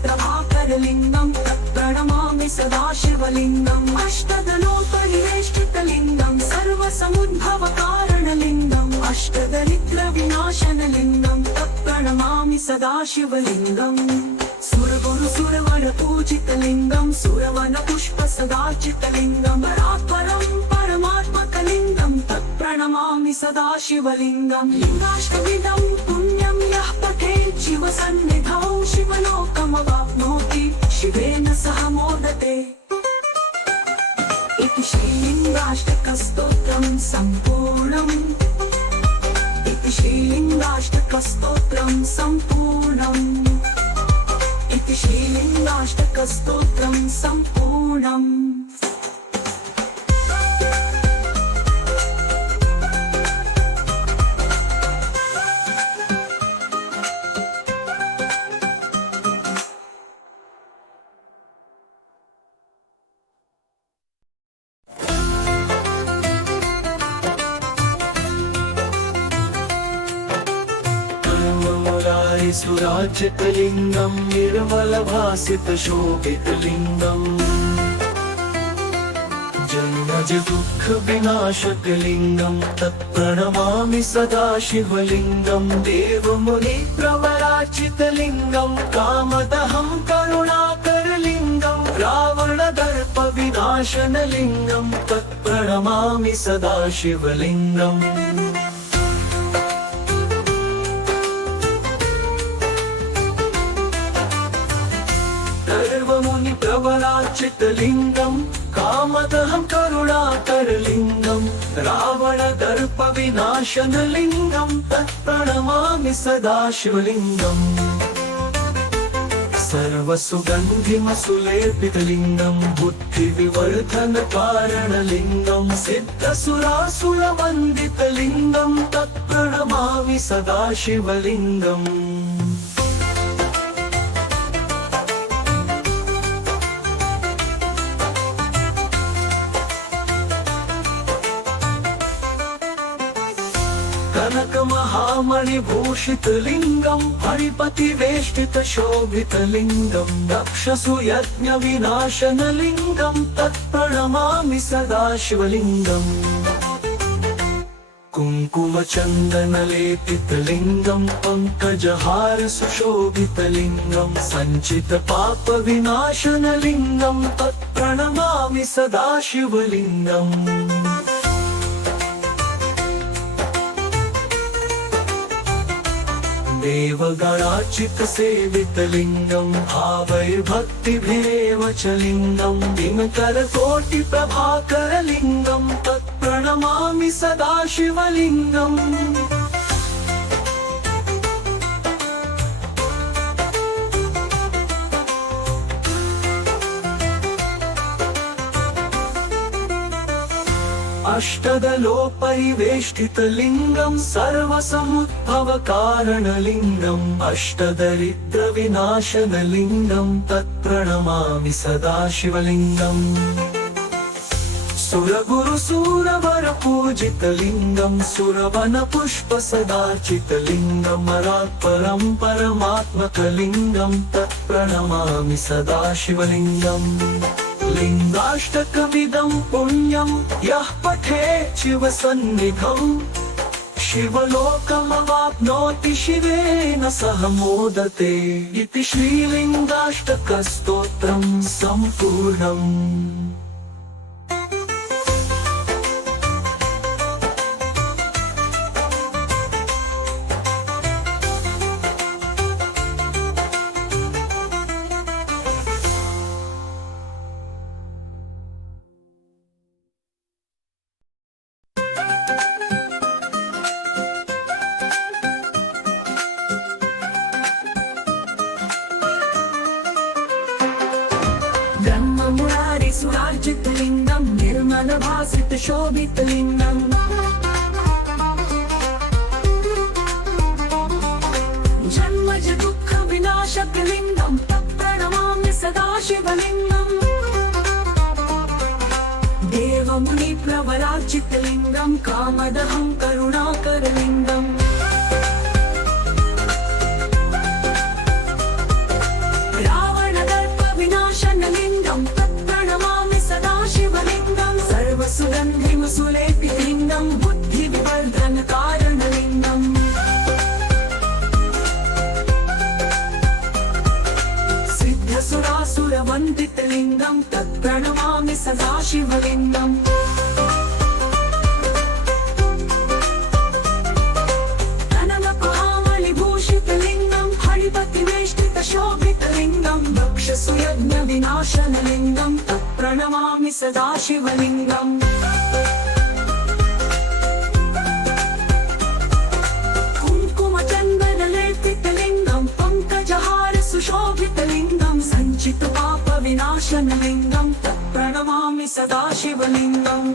दिङ्करकोटिप्रभाकरलिङ्गम् तत्प्रणमामि सदाशिवलिङ्गम् अष्टदलोपरिवेष्टितलिङ्गम् सर्वसमुद्भवकारणलिङ्गम् अष्टदरिद्रविनाशनलिङ्गम् तत्प्रणमामि सदाशिवलिङ्गम् सुरगुरुसुरवरपूजितलिङ्गम् सुरवनपुष्पसदार्चितलिङ्गम् परात्परं परमात्मकलिङ्गम् तत्प्रणमामि सदाशिवलिङ्गम् लिङ्गाष्टविधं पुण्यं यः पठेत् शिवसन्निधौ शिवलोकमवाप्नोति शिवेन सह मोदते इति श्रीलिङ्गाष्टकस्तोत्रं सम्पूर्णम् इति श्रीलिङ्गाष्टकस्तोत्रं सम्पूर्णम् इति श्रीलिङ्गाष्टकस्तोत्रं सम्पूर्णम् सुराजितलिङ्गम् निर्मलभासितशोभितलिङ्गम् जन्मज दुःखविनाशकलिङ्गम् तत्प्रणमामि सदाशिवलिङ्गम् देवमुनिप्रवराचितलिङ्गम् कामदहं करुणाकरलिङ्गम् रावणदर्पविनाशनलिङ्गम् तत्प्रणमामि सदाशिवलिङ्गम् प्रवराचितलिङ्गम् कामदहं करुणाकरलिङ्गम् रावणदर्पविनाशनलिङ्गम् तत्प्रणमामि सदाशिवलिङ्गम् सर्वसुगन्धिमसुलेपितलिङ्गम् बुद्धिविवर्धनकारणलिङ्गम् सिद्धसुरासुरवन्दितलिङ्गम् तत्प्रणमामि सदाशिवलिङ्गम् कनकमहामणिभूषितलिङ्गम् फणिपतिवेष्टितशोभितलिङ्गम् दक्षसुयज्ञविनाशनलिङ्गम् तत्प्रणमामि सदाशिवलिङ्गम् कुङ्कुमचन्दनलेपितलिङ्गम् पङ्कजहार सुशोभितलिङ्गम् सञ्चितपापविनाशनलिङ्गम् तत्प्रणमामि सदाशिवलिङ्गम् देवगणार्चितसेवितलिङ्गम् भावैर्भक्तिभिरेव च लिङ्गम् दिनकरकोटिप्रभाकरलिङ्गम् तत्प्रणमामि सदाशिवलिङ्गम् अष्टदलो परिवेष्टितलिङ्गं सर्वसमुद्भवकारणलिङ्गम् अष्टदरिद्रविनाशनलिङ्गं तत्प्रणमामि सदा शिवलिङ्गम् सुरगुरुसूरवर पूजितलिङ्गं सुरवनपुष्पसदार्चितलिङ्गम् अरात्परं परमात्मकलिङ्गं तत्प्रणमामि सदा शिवलिङ्गम् लिङ्गाष्टकमिदं पुण्यं यः पठेत् शिवसन्निधम् शिवलोकमवाप्नोति शिवेन सह मोदते इति श्रीलिङ्गाष्टकस्तोत्रं सम्पूर्णम्। ब्रह्ममुरारि सुरार्जितलिङ्गं निर्मलभासित शोभितलिङ्गम् जन्मज दुःख विनाशकलिङ्गं तत्प्रणमामि सदा शिवलिङ्गम् देवमुनिप्रवरार्चितलिङ्गं कामदहं करुणाकरलिङ्गम् विनाशनलिङ्गं तत्प्रणमामि सदा शिवलिङ्गं सर्वसुगन्धिमुसुलेपितलिङ्गं बुद्धिविवर्धनकारणलिङ्गम् सिद्धसुरासुरवन्दितलिङ्गं तत्प्रणमामि सदा शिवलिङ्गम् धनमपहामलिभूषितलिङ्गं हरिपतिवेष्टितशोभितलिङ्गं सुयज्ञविनाशनलिङ्गं तत्प्रणमामि सदा शिवलिङ्गम् कुङ्कुमचन्दनलेपितलिङ्गं पङ्कजहार सुशोभितलिङ्गं सञ्चितपापविनाशनलिङ्गं तत्प्रणमामि सदा शिवलिङ्गम्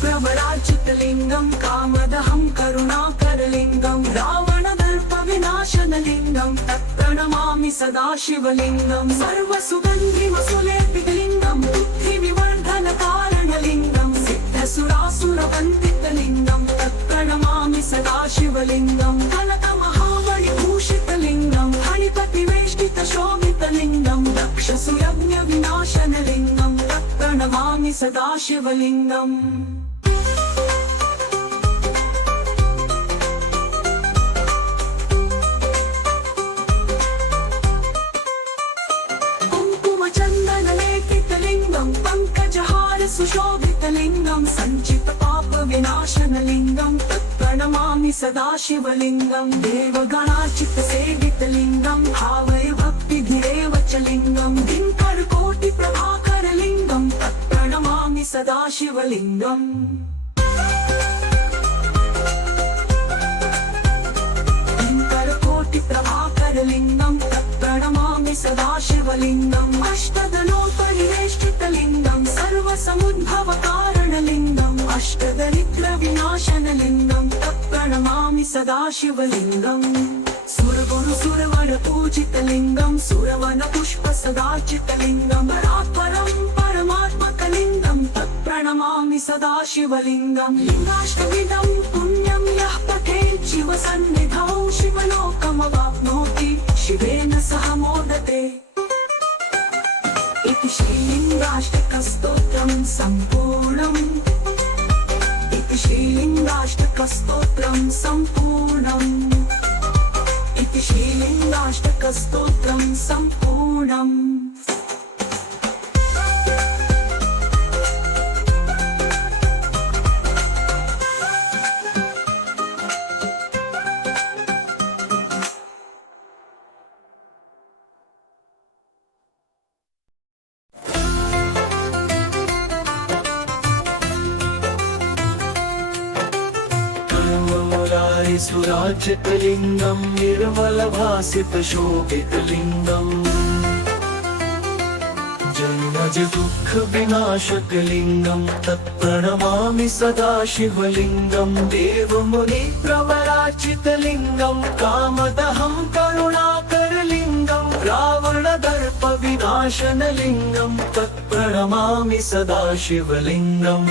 प्रवरार्चितलिङ्गं कामदहं करुणाकरलिङ्गं रावणदर्पविनाशनलिङ्गं तत्प्रणमामि सदा शिवलिङ्गं सर्वसुगन्धिमसुलेपितलिङ्गं बुद्धिविवर्धनकारणलिङ्गं सिद्धसुरासुरवन्दितलिङ्गं तत्प्रणमामि सदा शिवलिङ्गं कनकमहामणिभूषितलिङ्गं हरिपतिवेष्टितशोभितलिङ्गं दक्षसुयज्ञविनाशनलिङ्गं तत्प्रणमामि सदा शिवलिङ्गम् चन्दनलेपितलिङ्गं पङ्कजहार सुशोभितलिङ्गं सञ्चितपापविनाशनलिङ्गं तत्प्रणमामि सदा शिवलिङ्गं देवगणार्चितसेवितलिङ्गं भावय भक्तिधिरेव च लिङ्गं दिङ्करकोटिप्रभाकरलिङ्गं तत्प्रणमामि सदा शिवलिङ्गम् दिङ्करकोटिप्रभाकरलिङ्गं तत्प्रणमामि सदा शिवलिङ्गम् अष्टदलोपरिवेष्टितलिङ्गं सर्वसमुद्भवकारणलिङ्गम् अष्टदरिद्रविनाशनलिङ्गं तत्प्रणमामि सदा शिवलिङ्गम् सुरगुरुसुरवर पूजितलिङ्गं सुरवनपुष्पसदार्चितलिङ्गं परात्परं परमात्मकलिङ्गं तत्प्रणमामि सदा शिवलिङ्गं लिङ्गाष्टविधं पुण्यं यः पठेत् शिवसन्निधौ शिवलोकमवाप्नोति शिवेन सह मोदते इति श्रीलिङ्गाष्टकस्तोत्रं सम्पूर्णम् इति श्रीलिङ्गाष्टकस्तोत्रं सम्पूर्णम् इति श्रीलिङ्गाष्टकस्तोत्रं सम्पूर्णम्। सुराजितलिङ्गं निर्मलभासितशोभितलिङ्गम् जन्मज दुःखविनाशकलिङ्गं तत्प्रणमामि सदा शिवलिङ्गं देवमुनिप्रवराचितलिङ्गं कामदहं करुणाकरलिङ्गं रावणदर्पविनाशनलिङ्गं तत्प्रणमामि सदा शिवलिङ्गम्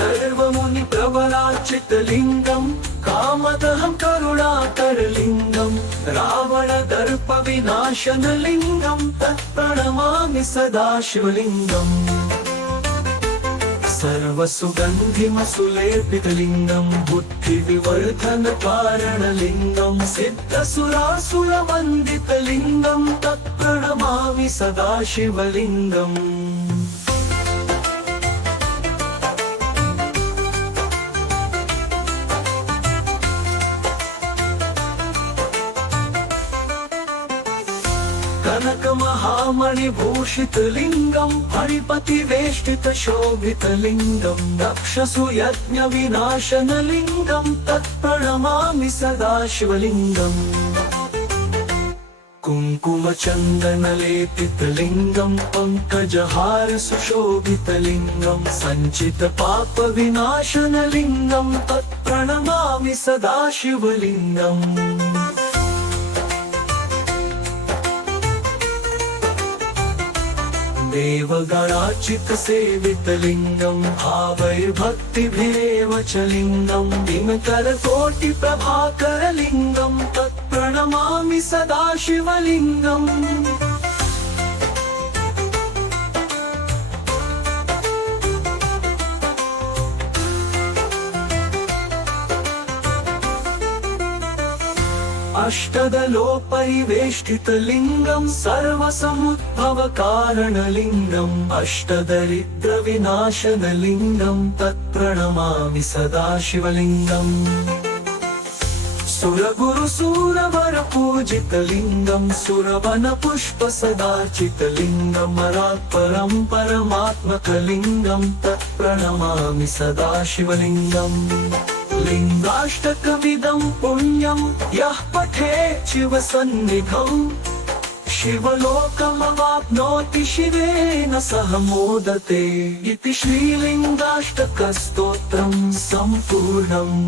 सर्वमुनिप्रवराचितलिङ्गं कामदहं करुणाकरलिङ्गं रावणदर्पविनाशनलिङ्गं तत्प्रणमामि सदा शिवलिङ्गम् सर्वसुगन्धिमसुलेपितलिङ्गं बुद्धिविवर्धनकारणलिङ्गं सिद्धसुरासुरवन्दितलिङ्गं तत्प्रणमामि सदा शिवलिङ्गम् कनकमहामणिभूषितलिङ्गं हरिपतिवेष्टितशोभितलिङ्गं दक्षसुयज्ञविनाशनलिङ्गं तत्प्रणमामि सदा शिवलिङ्गम् कुङ्कुमचन्दनलेपितलिङ्गं पङ्कजहारसुशोभितलिङ्गं सञ्चितपापविनाशनलिङ्गं तत्प्रणमामि सदा शिवलिङ्गम् देवगणाचितसेवितलिङ्गं भावैर्भक्तिभिरेव च लिङ्गं दिनकरकोटिप्रभाकरलिङ्गं तत्प्रणमामि सदा शिवलिङ्गम् अष्टदलोपरिवेष्टितलिङ्गं सर्वसमुद्भवकारणलिङ्गम् अष्टदरिद्रविनाशनलिङ्गं तत्प्रणमामि सदा शिवलिङ्गम् सुरगुरुसूरवरपूजितलिङ्गं सुरवनपुष्पसदाचितलिङ्गं मरात्परं परमात्मकलिङ्गं तत्प्रणमामि सदा शिवलिङ्गम् लिङ्गाष्टकमिदं पुण्यं यः पठेत् शिवसन्निधं शिवलोकमवाप्नोति शिवेन सह मोदते इति श्रीलिङ्गाष्टकस्तोत्रं सम्पूर्णम्।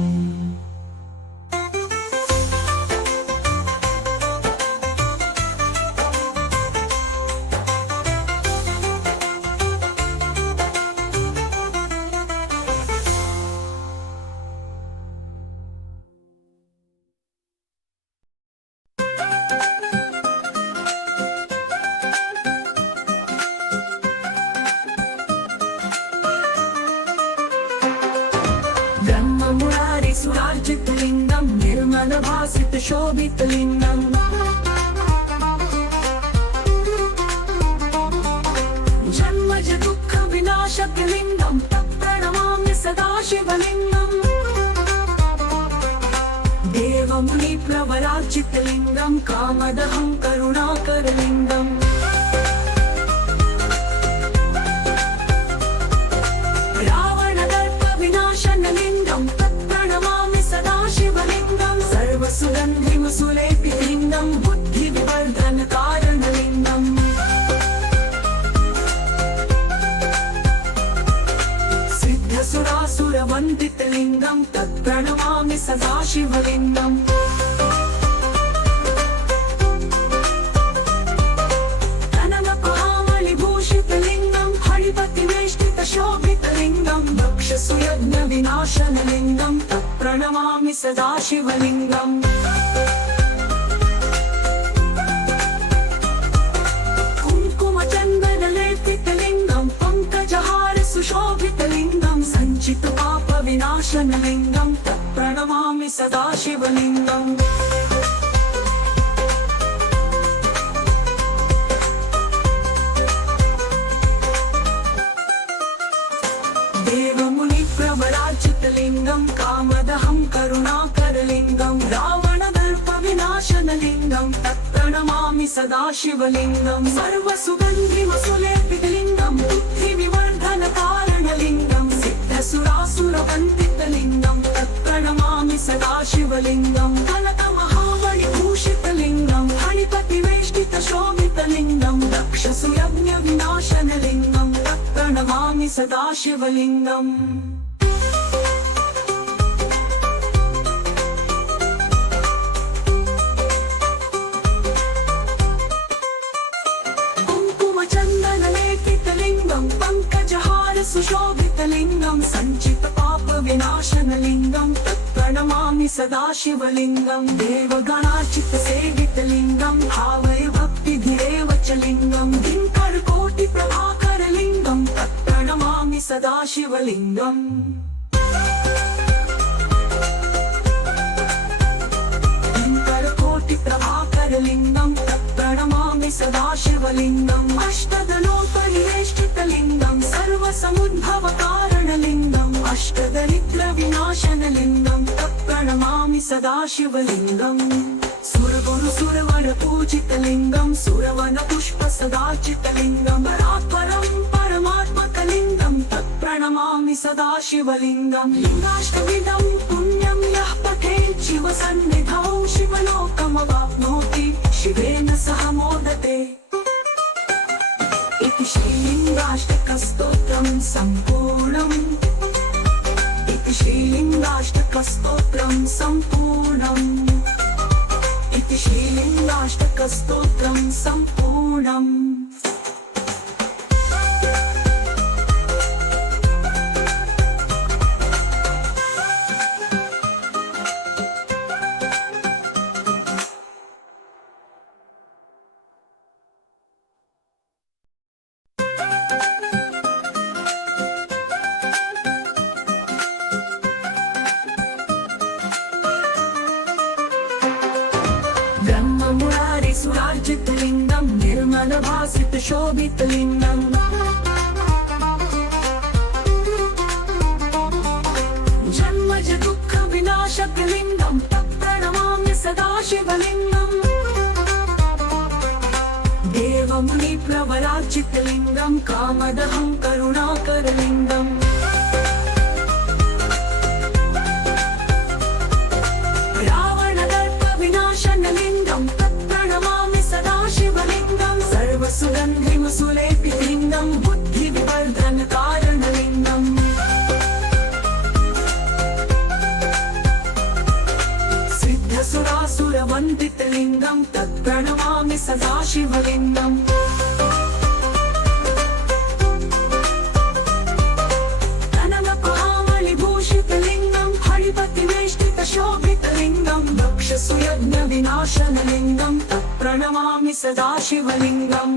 ब्रह्ममुरारिसुरार्जितलिङ्गं निर्मलभासितशोभितलिङ्गम् जन्मज दुःखविनाशकलिङ्गं तत्प्रणमामि सदा शिवलिङ्गम् देवमुनिप्रवरार्जितलिङ्गं कामदहं करुणाकरलिङ्गम् रावणदर्पविनाशनलिङ्गं तत्प्रणमामि सदा शिवलिङ्गं सर्वसुगन्धिमसुलेपितलिङ्गं बुद्धिविवर्धनकारणलिङ्गम् सिद्धसुरासुरवन्दितलिङ्गं तत्प्रणमामि सदा शिवलिङ्गम् कनकमहामणिभूषितलिङ्गं हरिपतिवेष्टितशोभितलिङ्गं दक्षसुयज्ञविनाशनलिङ्गं तत्प्रणमामि सदा शिवलिङ्गम् कुङ्कुमचन्दनलेपितलिङ्गं पङ्कजहारसुशोभितलिङ्गं सञ्चितपापविनाशनलिङ्गं तत्प्रणमामि सदा शिवलिङ्गम् देवमुनिप्रवरार्जितलिङ्गं कामदहं करुणाकरलिङ्गं रावणदर्पविनाशनलिङ्गं तत्प्रणमामि सदा शिवलिङ्गं सर्वसुगन्धिमसुलेपितलिङ्गं सिद्धसुरासुरवन्दितलिङ्गं तत्प्रणमामि सदाशिवलिङ्गं कनकमहामणिभूषितलिङ्गं फणिपतिवेष्टितशोभितलिङ्गं दक्षसुयज्ञविनाशनलिङ्गं तत्प्रणमामि सदाशिवलिङ्गम् कुङ्कुमचन्दनलेपितलिङ्गं पङ्कजहार सुशोभितलिङ्गं सञ्चितपापविनाशनलिङ्गं तत्प्रणमामि सदाशिवलिङ्गं देवगणार्चितसेवितलिङ्गं भावय भक्तिधिरेव च लिङ्गं दिङ्करकोटिप्रभाकरलिङ्गं तत्प्रणमामि सदाशिवलिङ्गम् दिङ्करकोटिप्रभाकरलिङ्गं तत्प्रणमामि सदाशिवलिङ्गम् अष्टदलोपरिवेष्टितलिङ्गं सर्वसमुद्भवकारणलिङ्गम् अष्टदरिद्रविनाशनलिङ्गं तत्प्रणमामि सदाशिवलिङ्गम् सुरगुरुसुरवरपूजितलिङ्गं सुरवनपुष्पसदार्चितलिङ्गं परात्परं परमात्मकलिङ्गं तत्प्रणमामि सदाशिवलिङ्गं लिङ्गाष्टविधं पुण्यं यः पठेत् शिवसन्निधौ शिवलोकमवाप्नोति शिवेन सह मोदते इति श्रीलिङ्गाष्टकस्तोत्रं सम्पूर्णम् इति श्रीलिङ्गाष्टकस्तोत्रं सम्पूर्णम् इति श्रीलिङ्गाष्टकस्तोत्रं सम्पूर्णम् ब्रह्ममुरारिसुरार्जितलिङ्गं निर्मलभासितशोभितलिङ्गम् जन्मज दुःखविनाशकलिङ्गं तत्प्रणमामि सदाशिवलिङ्गम् देवमुनिप्रवरार्चितलिङ्गं कामदहं करुणाकरलिङ्गम् रावणदर्पविनाशनलिङ्गं तत्प्रणमामि सदाशिवलिङ्गं सर्वसुगन्धिमसुलेपितलिङ्गं बुद्धिविवर्धनकारणलिङ्गम् सिद्धसुरासुरवन्दितलिङ्गं तत्प्रणमामि सदाशिवलिङ्गम् कनकमहामणिभूषितलिङ्गं फणिपतिवेष्टितशोभितलिङ्गं दक्षसुयज्ञविनाशनलिङ्गं तत्प्रणमामि सदाशिवलिङ्गम्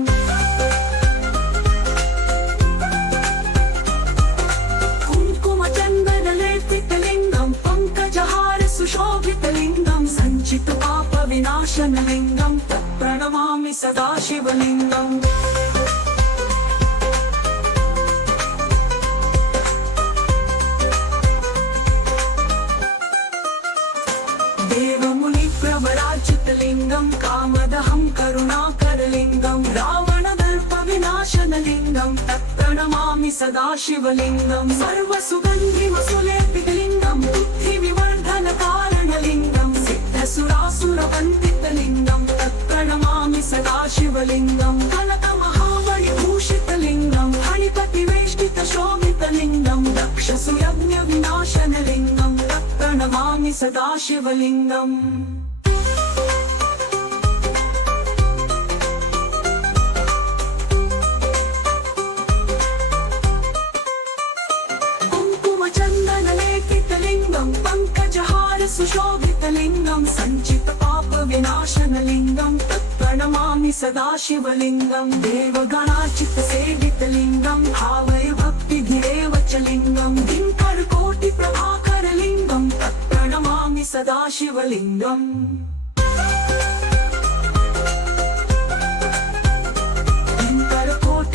कुङ्कुमचन्दनलेपितलिङ्गं पङ्कजहार सुशोभितलिङ्गं सञ्चितपापविनाशनलिङ्गं तत्प्रणमामि सदाशिवलिङ्गम् देवमुनिप्रवरार्चितलिङ्गं कामदहं करुणाकरलिङ्गं रावणदर्पविनाशनलिङ्गं तत्प्रणमामि सदाशिवलिङ्गं सर्वसुगन्धिमसुलेपितलिङ्गं बुद्धिविवर्धनकारणलिङ्गं सिद्धसुरासुरवन्दितलिङ्गं तत्प्रणमामि सदाशिवलिङ्गं कनकमहामणिभूषितलिङ्गं फणिपतिवेष्टितशोभितलिङ्गं दक्षसुयज्ञविनाशनलिङ्गं तत्प्रणमामि सदाशिवलिङ्गम् कुङ्कुमचन्दनलेपितलिङ्गं पङ्कजहार सुशोभितलिङ्गं सञ्चितपापविनाशनलिङ्गं तत्प्रणमामि सदाशिवलिङ्गं देवगणार्चितसेवितलिङ्गं भावय भक्तिधिरेव च लिङ्गं दिङ्करकोटिप्रभाकरलिङ्गं तत्प्रणमामि सदाशिवलिङ्गम्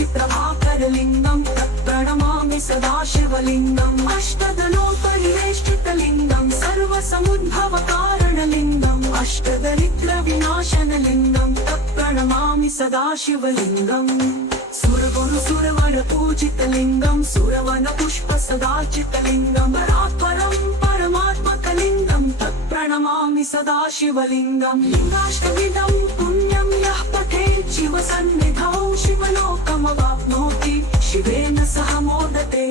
दिङ्करकोटिप्रभाकरलिङ्गं तत्प्रणमामि सदाशिवलिङ्गम् अष्टदलोपरिवेष्टितलिङ्गं सर्वसमुद्भवकारणलिङ्गम् अष्टदरिद्रविनाशनलिङ्गं तत्प्रणमामि सदाशिवलिङ्गम् सुरगुरुसुरवरपूजितलिङ्गं सुरवन पूजितलिङ्गं सुरवन पुष्प सदाचितलिङ्गं परात्परं परमात्मकलिङ्गं तत्प्रणमामि सदा शिवलिङ्गं लिङ्गाष्टविधं पुण्यं यः पठेत् शिवसन्निधौ शिवलोकमवाप्नोति शिवेन सह मोदते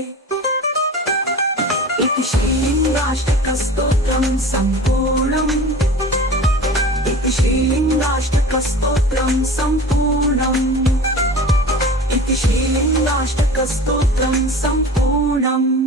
इति श्रीलिङ्गाष्टकस्तोत्रं सम्पूर्णम् इति श्रीलिङ्गाष्टकस्तोत्रं सम्पूर्णम् इति श्रीलिङ्गाष्टकस्तोत्रं सम्पूर्णम्